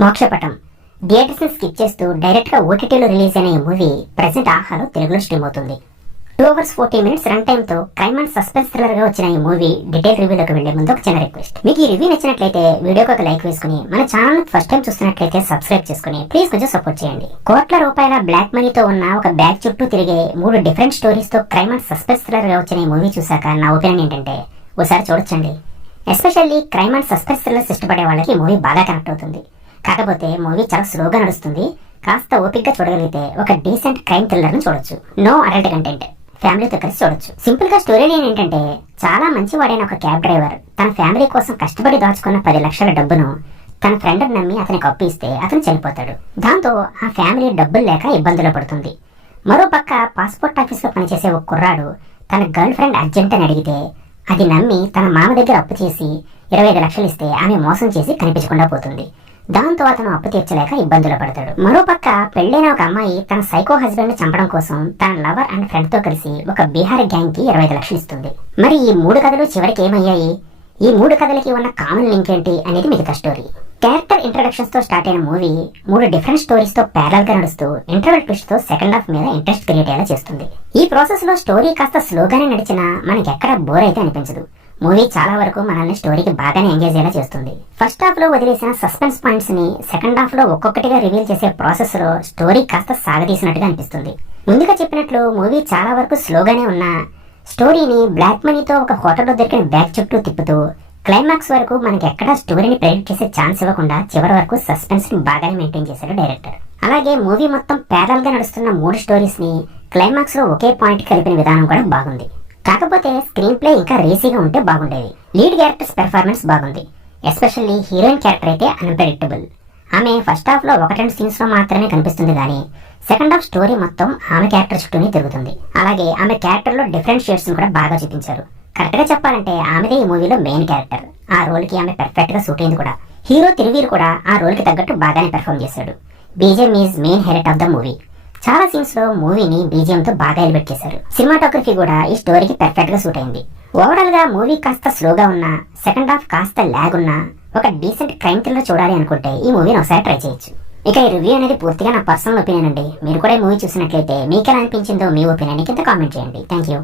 మోక్షపటం theatres ని skip చేస్తూ direct గా ఓటీటీలో రిలీజ్ అయిన ఈ మూవీ ప్రెసెంట్ ఆహాలో తెలుగులో స్ట్రీమ్ అవుతుంది. 2 hours 40 minutes రన్ టైమ్ తో క్రైమ్ అండ్ సస్పెన్స్ థ్రిల్లర్ గా వచ్చిన ఈ మూవీ డీటెయిల్ రివ్యూలోకి వెళ్లే ముందు ఒక చిన్న రిక్వెస్ట్. మీకు ఈ రివ్యూ నచ్చినట్లయితే వీడియోకి ఒక లైక్ వేసుకుని మన ఛానల్ ఫస్ట్ టైం చూస్తున్నట్లయితే సబ్స్క్రైబ్ చేసుకుని ప్లీజ్ కొంచెం సపోర్ట్ చేయండి. కోట్ల రూపాయల బ్లాక్ మనీతో ఉన్న ఒక బ్యాగ్ చుట్టూ తిరిగే 3 డిఫరెంట్ స్టోరీస్ తో క్రైమ్ అండ్ సస్పెన్స్ థ్రిల్లర్ గా వచ్చిన ఈ మూవీ చూసాక నా ఒపీనియన్ ఏంటంటే ఒకసారి చూడొచ్చండి. Especially crime and suspense thrillers ఇష్టపడే వాళ్ళకి మూవీ బాగా కనెక్ట్ అవుతుంది. కాకపోతే మూవీ చాలా స్లోగా నడుస్తుంది. కాస్త ఓపిక్గా చూడగలిగితే ఒక డీసెంట్ క్రైమ్ థ్రిల్లర్ ను చూడొచ్చు. నో అడల్ట్ కంటెంట్, ఫ్యామిలీతో కలిసి చూడొచ్చు. సింపుల్ గా స్టోరీ లైన్ ఏంటంటే, చాలా మంచివాడైన ఒక క్యాబ్ డ్రైవర్ తన ఫ్యామిలీ కోసం కష్టపడి దాచుకున్న 10 లక్షల డబ్బును తన ఫ్రెండ్ నమ్మి అతనికి అప్పు ఇస్తే అతను చనిపోతాడు. దాంతో ఆ ఫ్యామిలీ డబ్బులు లేక ఇబ్బందులు పడుతుంది. మరోపక్క పాస్పోర్ట్ ఆఫీస్ లో పనిచేసే ఒక కుర్రాడు తన గర్ల్ ఫ్రెండ్ అర్జెంట్ అని అడిగితే అది నమ్మి తన మామ దగ్గర అప్పు చేసి 25 లక్షలు ఇస్తే ఆమె మోసం చేసి కనిపించకుండా పోతుంది. దాంతో అతను అప్పు తీర్చలేక ఇబ్బందులు పడతాడు. మరోపక్క పెళ్లైన ఒక అమ్మాయి తన సైకో హస్బెండ్ చంపడం కోసం తన లవర్ అండ్ ఫ్రెండ్ తో కలిసి ఒక బీహార్ గ్యాంగ్ కి 25 లక్షలు ఇస్తుంది. మరి ఈ 3 కథలు చివరికి ఏమయ్యాయి? ఈ 3 కథలకి ఉన్న కామన్ లింక్ ఏంటి అనేది మిగతా స్టోరీ. క్యారెక్టర్ ఇంట్రడక్షన్స్ తో స్టార్ట్ అయిన మూవీ 3 డిఫరెంట్ స్టోరీస్ తో ప్యారల్ గా నడుస్తూ ఇంటర్వెల్ ట్విస్ట్ తో సెకండ్ హాఫ్ మీద ఇంట్రెస్ట్ క్రియేట్ అయ్యేలా చేస్తుంది. ఈ ప్రాసెస్ లో స్టోరీ కాస్త స్లోగానే నడిచినా మనకి ఎక్కడ బోర్ అయితే అనిపించదు. మూవీ చాలా వరకు మనల్ని స్టోరీకి బాగానే ఎంగేజ్ అయ్యేలా చేస్తుంది. ఫస్ట్ హాఫ్ లో వదిలేసిన సస్పెన్స్ పాయింట్స్ ని సెకండ్ హాఫ్ లో ఒక్కొక్కటిగా రివీల్ చేసే ప్రాసెస్ లో స్టోరీ కాస్త సాగదీసినట్టుగా అనిపిస్తుంది. ముందుగా చెప్పినట్లు మూవీ చాలా వరకు స్లోగానే ఉన్న స్టోరీని బ్లాక్ మనీతో ఒక హోటల్లో దొరికిన బ్యాగ్ చుట్టూ తిప్పుతూ క్లైమాక్స్ వరకు మనకి ఎక్కడా స్టోరీని ప్రెడిక్ట్ చేసే ఛాన్స్ ఇవ్వకుండా చివరి వరకు సస్పెన్స్ ని బాగానే మెయింటైన్ చేశాడు డైరెక్టర్. అలాగే మూవీ మొత్తం ప్యారల్ గా నడుస్తున్న 3 స్టోరీస్ ని క్లైమాక్స్ లో ఒకే పాయింట్ కలిపిన విధానం కూడా బాగుంది. కాకపోతే స్క్రీన్ ప్లే ఇంకా రేసీగా ఉంటే బాగుండేది. లీడ్ క్యారెక్టర్స్ పెర్ఫార్మెన్స్ బాగుంది. ఎస్పెషల్లీ హీరోయిన్ క్యారెక్టర్ అయితే అన్ప్రెడిక్టబుల్. ఆమె ఫస్ట్ హాఫ్ లో 1-2 సీన్స్ లో మాత్రమే కనిపిస్తుంది కానీ సెకండ్ హాఫ్ స్టోరీ మొత్తం ఆమె క్యారెక్టర్ చుట్టూనే తిరుగుతుంది. అలాగే ఆమె క్యారెక్టర్ లో డిఫరెంట్ షేడ్స్ కూడా బాగా చూపించారు. కరెక్ట్ గా చెప్పాలంటే ఆమెదే ఈ మూవీలో మెయిన్ క్యారెక్టర్. ఆ రోల్ కి ఆమె పర్ఫెక్ట్ గా సూట్ అయింది కూడా. హీరో తిరువీర్ కూడా ఆ రోల్ కి తగ్గట్టు బాగానే పెర్ఫార్మ్ చేశాడు. BGM is main highlight of the movie. చాలా సీన్స్ లో మూవీని బీజిఎం తో బాగా ఎలివేట్ చేశారు. సినిమాటోగ్రఫీ కూడా ఈ స్టోరీకి పర్ఫెక్ట్ గా సూట్ అయింది. ఓవరాల్ గా మూవీ కాస్త స్లోగా ఉన్నా, సెకండ్ హాఫ్ కాస్త లాగ్ ఉన్నా, ఒక డీసెంట్ క్రైమ్ థ్రిల్లర్ చూడాలి అనుకుంటే ఈ మూవీని ఒకసారి ట్రై చేయొచ్చు. ఇక ఈ రివ్యూ అనేది పూర్తిగా నా పర్సనల్ ఒపీనియన్ అండి. మీరు కూడా ఈ మూవీ చూసినట్లయితే మీకు ఎలా అనిపించిందో మీ ఒపీనియన్ కింద కామెంట్ చేయండి. Thank you.